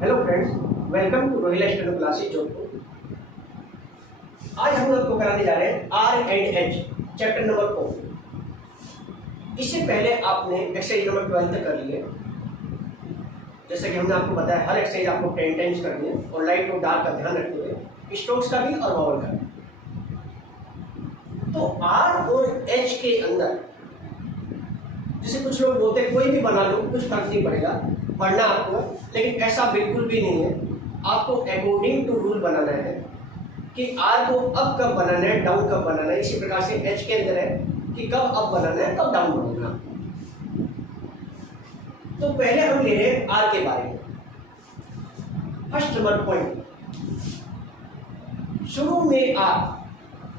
Hello friends, welcome to Rohila study classes Jodhpur. आज हम आपको कराने जा रहे हैं R and H chapter number 4। इससे पहले आपने एक्सरसाइज नंबर 12 तक कर लिए। जैसे कि हमने आपको बताया हर एक्सरसाइज आपको 10 टाइम्स करनी है और लाइट और डार्क का ध्यान रखते हुए स्ट्रोक्स का भी और वावल का भी। तो आर और एच के अंदर जैसे कुछ लोग बोलते हैं कोई भी बना लो, कुछ फर्क नहीं पड़ेगा पढ़ना आपको, लेकिन ऐसा बिल्कुल भी नहीं है। आपको अकॉर्डिंग टू रूल बनाना है कि आर को अप कब बनाना है, डाउन कब बनाना है। इसी प्रकार से एच के अंदर है कि कब अप बनाना है, कब डाउन बनाना है। तो पहले हम ले रहे हैं आर के बारे में। फर्स्ट नंबर पॉइंट, शुरू में आर,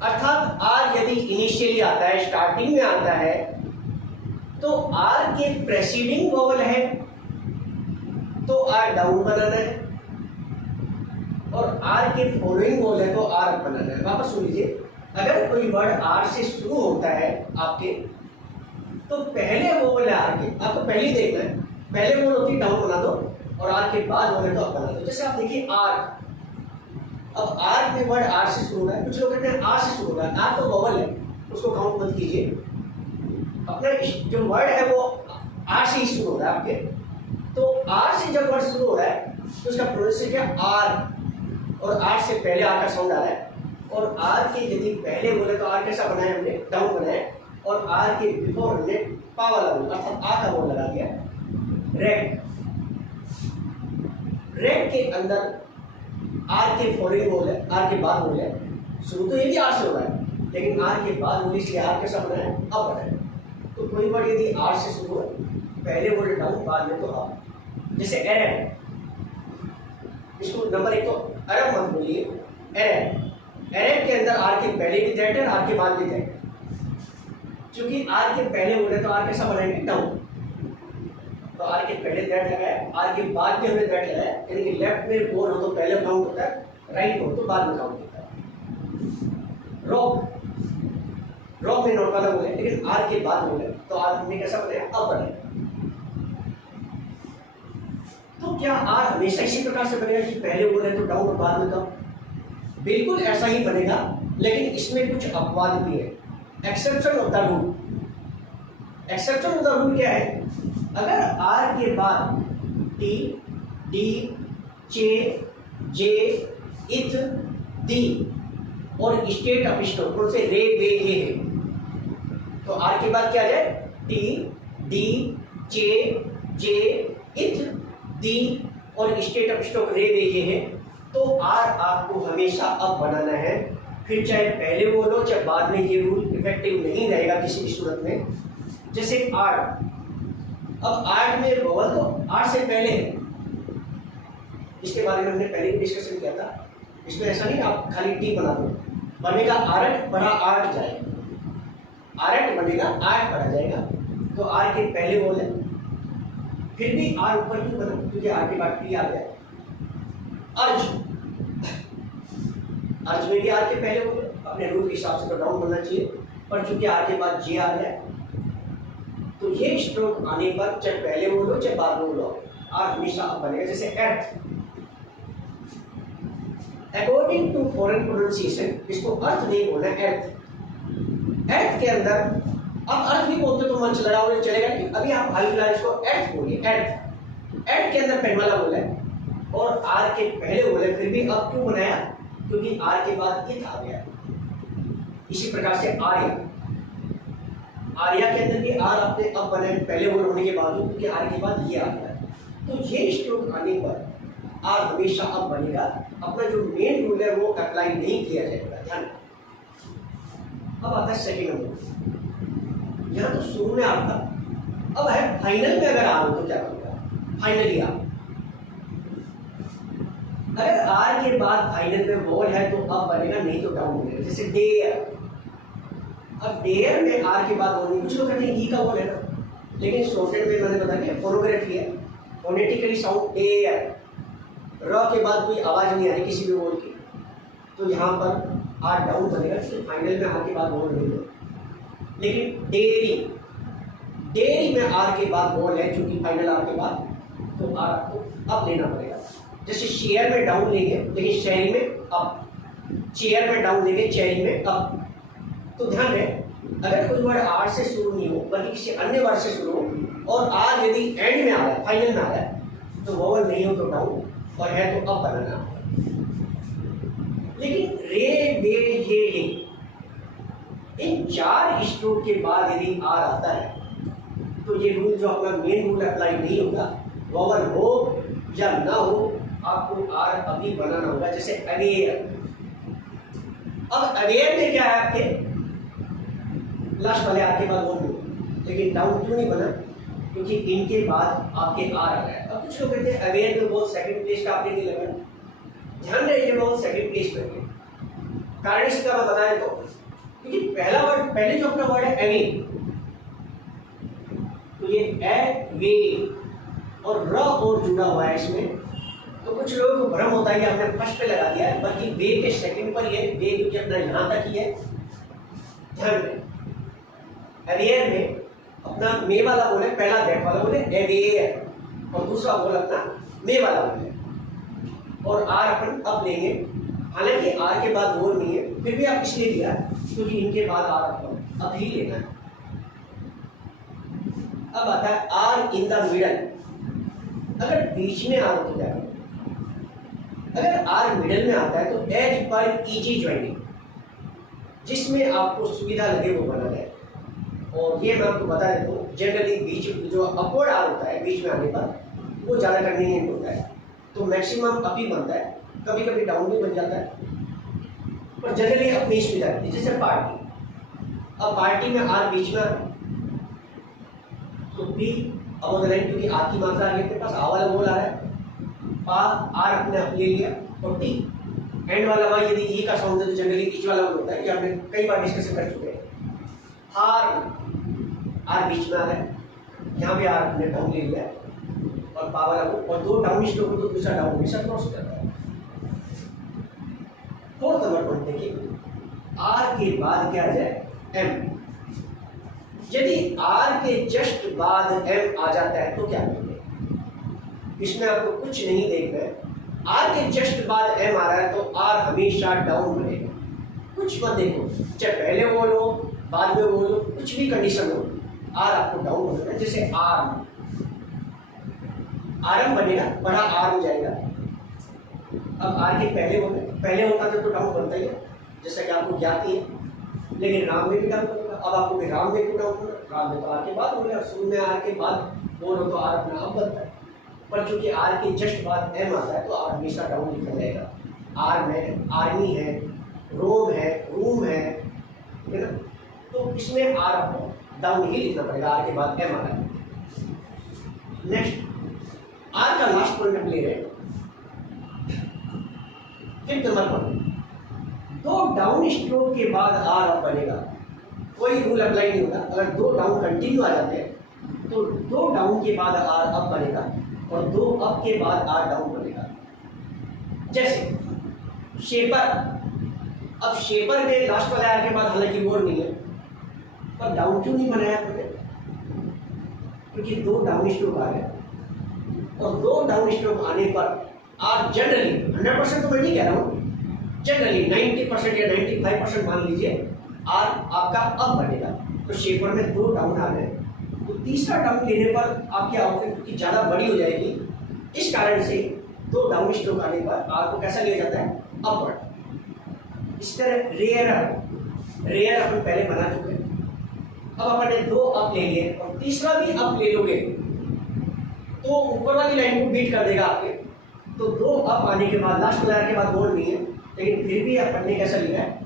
अर्थात आर यदि इनिशियली आता है, स्टार्टिंग में आता है, तो आर के प्रेसीडिंग वोवल है तो आर डाउन बनाना है, और आर के फॉलोइंग वोवल है तो आर अप बनाना है। वापस सुन लीजिए, अगर कोई वर्ड आर से शुरू होता है आपके, तो पहले वोवल है आर के, आपको पहले देखना है, पहले वोवल होती है डाउन बना दो और आर के बाद वोवल है तो अप बना दो। जैसे आप देखिए आर, अब आर में वर्ड आर से शुरू हो रहा है, कुछ लोग कहते हैं आर से शुरू हो रहा है, आर तो वोवल है, उसको काउंट मत कीजिए। अपना जो वर्ड है वो आर से ही शुरू हो रहा है आपके, तो आर से जब वर्ड शुरू हो रहा है तो उसका प्रोनाउंसिएशन क्या आर, और आर से पहले आर का साउंड आ रहा है, और आर के यदि पहले बोले तो आर कैसा बनाया हमने, डाउन बनाया, और आर के बिफोर हमने पा वाला बोल अर्थात आ का बोल लगा दिया। रेड, रेड के अंदर आर के फॉलोइंग बोल है, आर के बाद बोल है, शुरू तो ये भी आर से हो रहा है लेकिन आर के बाद बोली, इसलिए आर कैसा बना है, अब बना है। तो कोई वर्ड यदि आर से शुरू हो, पहले वर्ड डाउन बाद में तो अप। जैसे एरर, इसको नंबर 1 तो अरब मत बोलिए, एरर। एरर के अंदर आर के पहले भी दैट है, आर के बाद भी दैट है। क्योंकि आर के पहले बोले तो आर कैसा बनाएंगे, डाउन, तो आर के पहले दैट लगाए, आर के बाद भी हमने दैट लगाया, यानी कि लेफ्ट में बोल हो तो पहले काउंट होता है, राइट हो तो बाद में काउंट होता है। रॉक, रॉक में नोट वाला बोले लेकिन आर के बाद बोले तो आर हमने कैसा बनाया, अब बनाया। तो क्या आर हमेशा इसी प्रकार से बनेगा कि पहले बोले तो डाउन और बाद में कब? बिल्कुल ऐसा ही बनेगा, लेकिन इसमें कुछ अपवाद भी है। Exception of the rule, exception of the rule क्या है, अगर आर के बाद टी, डी, चे, जे, इथ, दी और स्टेट ऑफ स्टोर से रे वे ये है, तो आर के बाद क्या आ जाए, टी, डी, चे, जे, इथ, दी और स्टेट ऑफ स्टोक रे वे ये है, तो आर आपको हमेशा अब बनाना है। फिर चाहे पहले बोलो चाहे बाद में, ये रूल इफेक्टिव नहीं रहेगा किसी भी सूरत में। जैसे आर, अब आर में वोवल तो आर से पहले है, इसके बारे में हमने पहले भी डिस्कशन किया था। इसमें ऐसा नहीं आप खाली टी बना दो, बनेगा आरट बड़ा आर्ट जाएगा, आरट बनेगा आर्ट पढ़ा जाएगा, तो आर के पहले बोल है, फिर भी आर ऊपर क्यों बना, क्योंकि आर के बाद टी आ गया। अर्ज, अर्ज में भी आर के पहले बोले, अपने रूल के हिसाब से तो डाउन बनना चाहिए, पर चूंकि आर के बाद जे आ गया, तो ये स्ट्रोक आने पर चाहे पहले बोलो चाहे बाद में बोलो, आर हमेशा अब बनेगा। जैसे अर्थ, अकॉर्डिंग टू फॉरेन प्रोनाउंसिएशन इसको अर्थ नहीं बोलना, अर्थ। अर्थ के अंदर, अब अर्थ भी बोलते तो मन चला जाओगे, चलेगा नहीं, अभी आप हाल फिलहाल इसको अर्थ बोलिए, अर्थ। अर्थ के अंदर पहले वाला बोला है और आर के पहले बोले, फिर भी अब क्यों बनाया, क्योंकि आर के बाद इथ आ गया। इसी प्रकार से आर्या, आर्या के अंदर भी आर अपने अब बने पहले बोल होने के बावजूद, क्योंकि आर के बाद ये आ गया, तो ये स्ट्रोक आने पर आर हमेशा अब बनेगा। अपना जो मेन रूल है वो अप्लाई नहीं किया जाएगा, ध्यान। अब आता है सेकेंड नंबर, यहां तो शुरू में आपका, अब है फाइनल में अगर आर हो तो क्या बनेगा, फाइनली आर। अगर आर के बाद फाइनल में वोवल है तो अब बनेगा, नहीं तो डाउन बनेगा। जैसे डेयर, अब डेयर में आर के बाद वोवल, कुछ लोग कहते हैं ई का वोवल है ना, लेकिन शॉर्टेड में मैंने बता दिया फोनोग्राफी है, फोनेटिकली साउंड डेयर, र के बाद कोई आवाज नहीं आ रही किसी भी वोवल की, तो यहाँ पर आर डाउन बनेगा, फाइनल में आर के बाद वोवल नहीं है। लेकिन डेयरी, डेयरी में आर के बाद वोवल है, चूंकि फाइनल आर के बाद, तो आर आपको अब लेना पड़ेगा। जैसे शेयर में डाउन लेंगे लेकिन शहरी में अप, चेयर में डाउन लेंगे चेयरी में अप। तो ध्यान रहे अगर कोई वर्ड आर से शुरू नहीं हो बल्कि किसी अन्य वर्ड से शुरू हो और आर यदि एंड में आ रहा है, फाइनल में आ रहा है, तो वोवल नहीं हो तो डाउन और है तो अप बनाना होगा। लेकिन रे वे ये ले इन 4 स्ट्रोक के बाद यदि आर आता है तो ये रूल जो अपना मेन रूल अप्लाई नहीं होगा। वोवल हो या ना हो आपको आर अभी बनाना होगा। जैसे अवेयर, अब अवेयर में क्या है आपके लास्ट वाले आर के बाद वो नहीं, लेकिन डाउन क्यों नहीं बना? क्योंकि इनके बाद आपके आर आ रहा है। अब कुछ लोग कहते हैं अवेयर में बहुत सेकंड प्लेस का आपने नहीं लगा। ध्यान रहे बहुत सेकंड प्लेस पर है, कारण इसका मैं बताया तो क्योंकि पहला वर्ड, पहले जो अपना वर्ड है अवे, तो ये ए वे और र और जुड़ा हुआ है इसमें, तो कुछ लोगों को भ्रम होता है कि हमने फर्स्ट पे लगा दिया है, बल्कि वे के सेकंड पर ये वे क्योंकि अपना यहां तक ही है। ध्यान में अवेयर में अपना मे वाला बोले, पहला बैक वाला बोले अवेयर और दूसरा बोल अपना मे वाला बोले और आर अपन अब लेंगे। हालांकि आर के बाद बोल नहीं है, फिर भी आप इसलिए लिया क्योंकि इनके बाद आर अपन अब ही लेना है। अब आता है आर इन द मिडल। अगर बीच में आर हो तो क्या करें? अगर आर मिडल में आता है तो एज पर इजी ज्वाइनिंग, जिसमें आपको सुविधा लगे वो बना है। और ये मैं आपको बता देता हूँ, जनरली बीच जो अपवर्ड आर होता है बीच में आने पर वो ज़्यादा कन्वीनियंट होता है, तो मैक्सिमम अप ही बनता है, कभी कभी डाउन भी बन जाता है, पर जनरली अपनी सुविधा रहती है। जैसे पार्टी, अब पार्टी में आर बीच में तो पी अब लाइन क्योंकि आर की मात्रा आ रही है अपने पास, आ वाला बोल आ रहा है, पा आर अपने आप ले लिया और टी एंड वाला भाई यदि ई का साउंड है तो जनरली ईच वाला होता है कि हमने कई बार डिस्कशन कर चुके हैं। हार आर बीच में आ रहा है, यहाँ पे आर अपने डाउन ले लिया और पा वाला को, और 2 डाउन स्ट्रोक हो तो दूसरा डाउन हमेशा क्रॉस करता है। फोर्थ नंबर पॉइंट देखिए, आर के बाद क्या आ जाए? एम। यदि आर के जस्ट बाद एम आ जाता है तो क्या करेंगे? इसमें आपको कुछ नहीं देखना है। आर के जस्ट बाद एम आ रहा है तो आर हमेशा डाउन बनेगा, कुछ मत देखो, चाहे पहले बोलो बाद में बोलो, कुछ भी कंडीशन हो, आर आपको डाउन बनेगा। जैसे आर्म, आरम बनेगा, बड़ा आर हो जाएगा। अब आर के पहले होता था तो डाउन बनता ही है, जैसा कि आपको ज्ञात ही है, लेकिन राम में भी डाउन बनेगा। अब आपको भी राम में क्यों डाउन बना? राम में तो आर के बाद बोले, शुरू में आर के बाद बोलो तो आर अपना अब बनता है, पर चूंकि आर के जस्ट बाद एम आता है तो आर हमेशा डाउन लिखा जाएगा। आर में आर्मी है, रोम है, रूम है ना, तो इसमें आर आपको डाउन ही लिखना पड़ेगा, आर के बाद एम आ रहा है। नेक्स्ट आर का लास्ट पॉइंट हम ले रहे हैं, fifth number point, 2 down stroke के बाद आर अब बनेगा। कोई रूल अप्लाई नहीं होगा, अगर 2 डाउन कंटिन्यू आ जाते हैं तो 2 डाउन के बाद आर अब बनेगा और 2 अप के बाद आर डाउन बनेगा। जैसे शेपर, अब शेपर में लास्ट वाले आर के बाद हालांकि मोर नहीं है, पर डाउन क्यों नहीं बनाया आपने? क्योंकि 2 डाउन स्ट्रोक आ गए और 2 डाउन स्ट्रोक आने पर आर जनरली 100% तो मैं नहीं कह रहा हूँ, जनरली 90% या 95% मान लीजिए आर आपका अब बनेगा। तो शेपर में 2 डाउन आ गए तो तीसरा डाउन लेने पर आपकी आउटपुट क्योंकि ज़्यादा बड़ी हो जाएगी, इस कारण से 2 डाउन स्ट्रोक आने पर आर को कैसा लिया जाता है? अपवर्ड। इस तरह रेयर अपन पहले बना चुके हैं, अब अपन ने 2 अप ले लिए और तीसरा भी अप ले लोगे तो ऊपर वाली लाइन को बीट कर देगा आपके। तो 2 अप आने के बाद लास्ट वाले के बाद बोल नहीं है, लेकिन फिर भी अपन ने कैसा लिया है?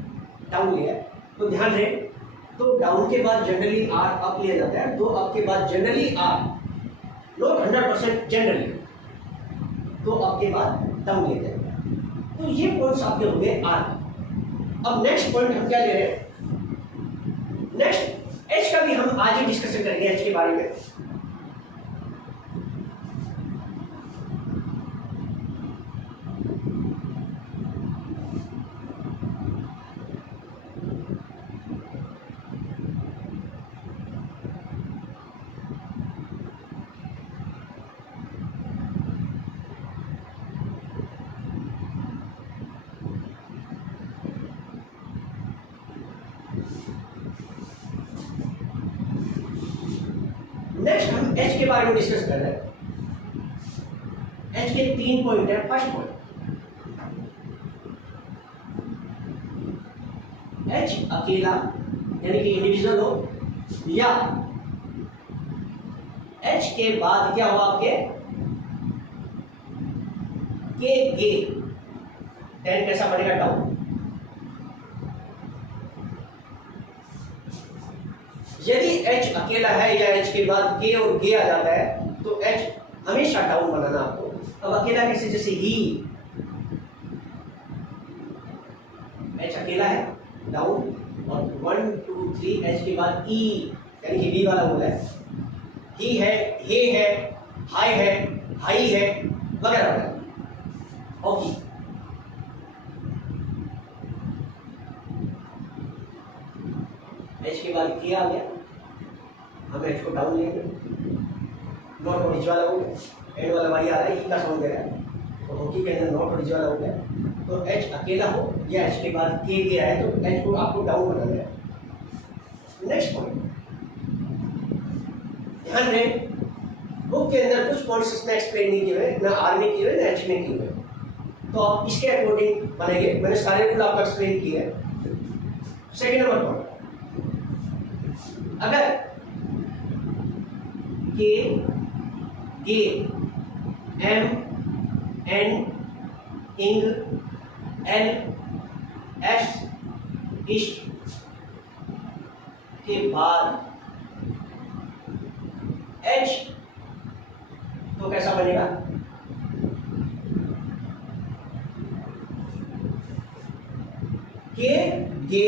डाउन लिया है। तो ध्यान रहे, तो डाउन के बाद जनरली आर अप लिया जाता है, 2 अप के बाद generally R, not 100% generally 2 up के बाद डाउन लिया जाएगा। तो ये पॉइंट्स आपके होंगे आर। अब नेक्स्ट पॉइंट हम क्या ले रहे हैं? नेक्स्ट एच का भी हम आज ही डिस्कशन करेंगे, एच के बारे में। बारे में डिस्कस कर रहे हैं। एच के 3 पॉइंट है। फर्स्ट पॉइंट, एच अकेला यानी कि इंडिविजुअल हो, या एच के बाद क्या हो आपके के गे, देन कैसा बनेगा डाउन। यदि एच अकेला है या एच के बाद के और गे आ जाता है तो एच हमेशा डाउन बनाना आपको। अब अकेला कैसे, जैसे ही, एच अकेला है डाउन, और 1 2 3 एच के बाद ई यानी कि वी वाला बोला है, ही है, हे है, हाई है, हाई है, वगैरह वगैरह। ओके, एच के बाद के आ गया, हम एच को डाउन लेंगे, नॉट और इज वाला हो गया, एंड वाला वाई आ रहा है, ई का साउंड दे रहा है, तो होकी के अंदर नॉट और इज वाला हो गया। तो एच अकेला हो या एच के बाद के गया है तो एच को आपको डाउन बनाना है। नेक्स्ट पॉइंट, ध्यान रहे बुक के अंदर कुछ पॉइंट्स इसने एक्सप्लेन नहीं किए हुए, ना आर में किए हुए ना एच में किए हुए, तो आप इसके अकॉर्डिंग बनेंगे। मैंने सारे रूल आपको एक्सप्लेन किए हैं। सेकेंड नंबर पॉइंट, अगर के गे एम एन इंग एल एस इश्क के बाद एच, तो कैसा बनेगा, के गे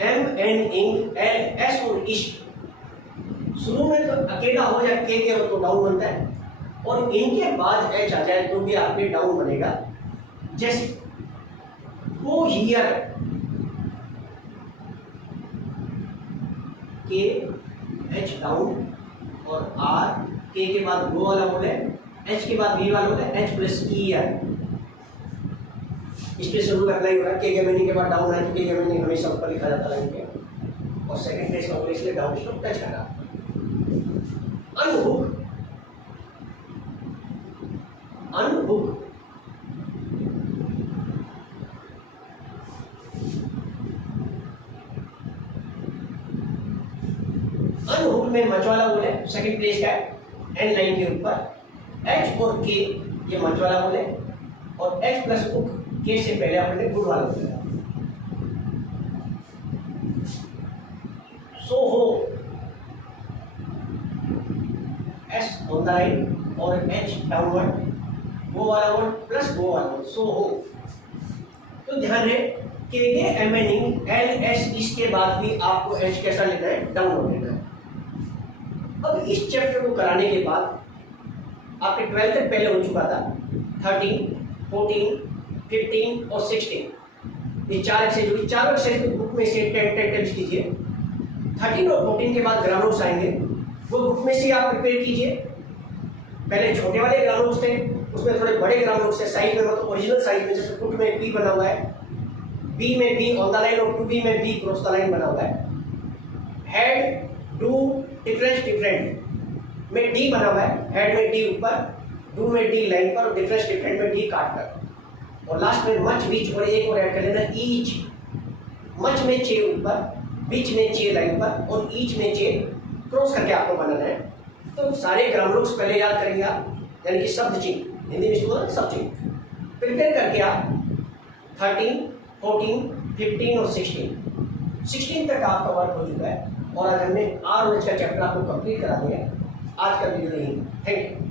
एम एन इंग एल एस और इश्क। शुरू में तो अकेला हो या के हो तो डाउन बनता है, और इनके बाद एच आ जाए तो भी आपके डाउन बनेगा। जैसे गो हियर, के एच डाउन, और आर के बाद गो वाला बोले, एच के बाद वी वाला बोले, एच प्लस ई आर। इस पे शुरू करना ही होगा। के मीनिंग के बाद डाउन है तो के मीनिंग हमेशा ऊपर लिखा जाता है इनके, और सेकंड प्लेस का बोले इसलिए डाउन स्ट्रोक टच करा। अनहुक, अनहुक अनहुक में मचवाला बोले सेकंड प्लेस का है, एन लाइन के ऊपर। एच और के ये मचवाला बोले, और एच प्लस हुक के से पहले आपने गुड वाला बोला। सो हो, एस ऑन द लाइन और एच डाउनवर्ड, वो वाला वर्ड प्लस वो वाला वर्ड, सो हो। तो ध्यान रहे के एम एन इंग एल एस, इसके बाद भी आपको एच कैसा लेना है, डाउनवर्ड लेना है। अब इस चैप्टर को कराने के बाद आपके 12th तक पहले हो चुका था, 13, 14, 15 और 16। ये 4 एक्सरसाइज हुई। 4 एक्सरसाइज बुक में से 10 टाइम्स कीजिए। 13 और 14 के बाद ग्रामर्स आएंगे, वो बुक में से आप प्रिपेयर कीजिए। पहले छोटे वाले ग्रामर्स थे, उसमें थोड़े बड़े ग्रामर्स थे साइज में, मतलब ओरिजिनल साइज में, जैसे पुट में बी बना हुआ है, बी में बी ऑन द लाइन और टू बी में बी क्रॉस द लाइन बना हुआ है। हेड, डू, डिफरेंस, डिफरेंट में डी बना हुआ है, हेड में डी ऊपर, डू में डी लाइन पर, और डिफरेंस डिफरेंट में डी काट कर, और लास्ट में मच, विच और एक और ऐड कर लेना, ईच। मच में चे ऊपर, विच में चे लाइन पर, और ईच में चे क्रॉस करके आपको बनाना है। तो सारे ग्रामर्स पहले याद करेंगे आप, यानी कि शब्द चिन्ह, हिंदी में इसको सब चिन्ह प्रिपेयर करके आप 13, 14, 15 और 16 तक आपका वर्क हो चुका है। और आज हमने आर और एच का चैप्टर आपको कंप्लीट करा दिया। आज का वीडियो नहीं, थैंक यू।